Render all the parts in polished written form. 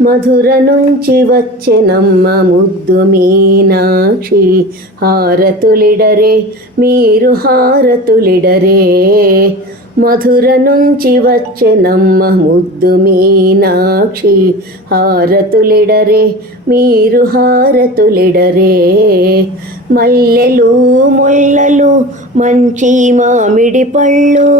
మధుర నుంచి వచ్చెనమ్మ ముద్దు మీనాక్షి, హారతులిడరే మీరు హారతులిడరే. మధుర నుంచి వచ్చెనమ్మ ముద్దు మీనాక్షి, హారతులిడరే మీరు హారతులిడరే. మల్లెలు ముల్లలు మంచి మామిడి పళ్ళు,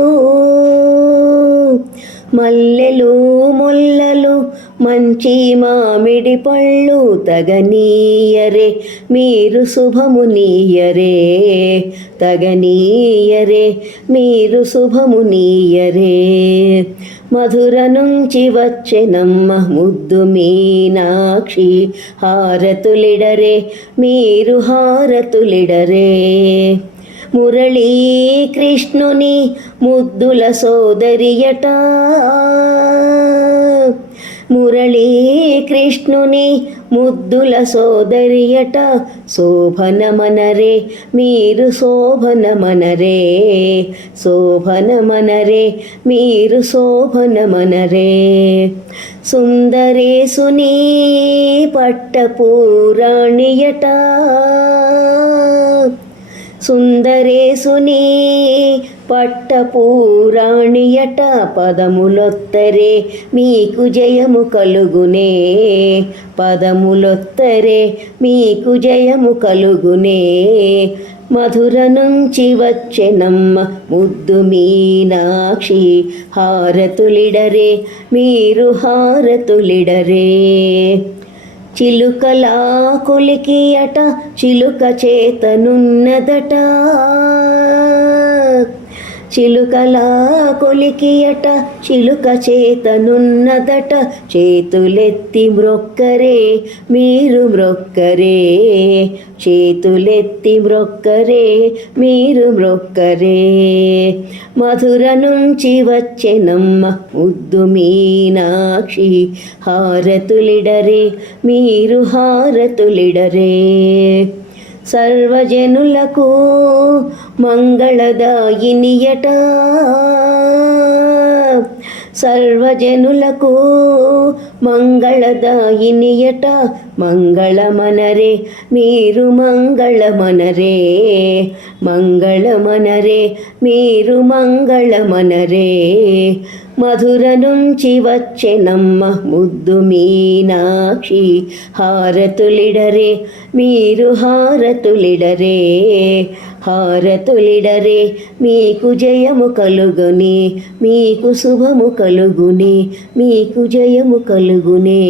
మల్లెలు ముల్లలు మంచి మామిడి పళ్ళు తగనీయరే మీరు శుభమునీయరే. తగనీయరే మీరు శుభమునీయరే. మధుర నుంచి వచ్చెనమ్మ ముద్దు మీనాక్షి, హారతులిడరే మీరు హారతులిడరే. మురళీ కృష్ణుని ముద్దుల సోదరియట, మురళీ కృష్ణుని ముద్దుల సోదరియట. శోభనమనరే మీరు శోభనమనరే. శోభనమనరే మీరు శోభనమనరే. సుందరేశుని పట్టపురాణియట, సుందరేశుని పట్టపురాణియట. పదములొత్తరే మీకు జయము కలుగునే. పదములొత్తరే మీకు జయము కలుగునే. మధుర నుంచి వచ్చెనమ్మ ముద్దు మీనాక్షి, హారతులిడరే మీరు హారతులిడరే. చిలుకలా కొలికి అట చిలుక చేతనున్నదట, చిలుకలా కొలికి అట చిలుక చేతనున్నదట. చేతులెత్తి మ్రొక్కరే మీరు మ్రొక్కరే. చేతులెత్తి మ్రొక్కరే మీరు మ్రొక్కరే. మధుర నుంచి వచ్చెనమ్మ ముద్దు మీనాక్షి, హారతులిడరే మీరు హారతులిడరే. సర్వజనులకు మంగళదాయినియట, సర్వజనులకు మంగళదాయినియట. మంగళమనరే మీరు మంగళమనరే. మంగళమనరే మీరు మంగళమనరే. మధుర నుంచి వచ్చెనమ్మ ముద్దు మీనాక్షి, హారతులిడరే మీరు హారతులిడరే. హారతులిడరే మీకు జయము కలుగుని, మీకు శుభము కలుగుని, మీకు జయము కలుగునే.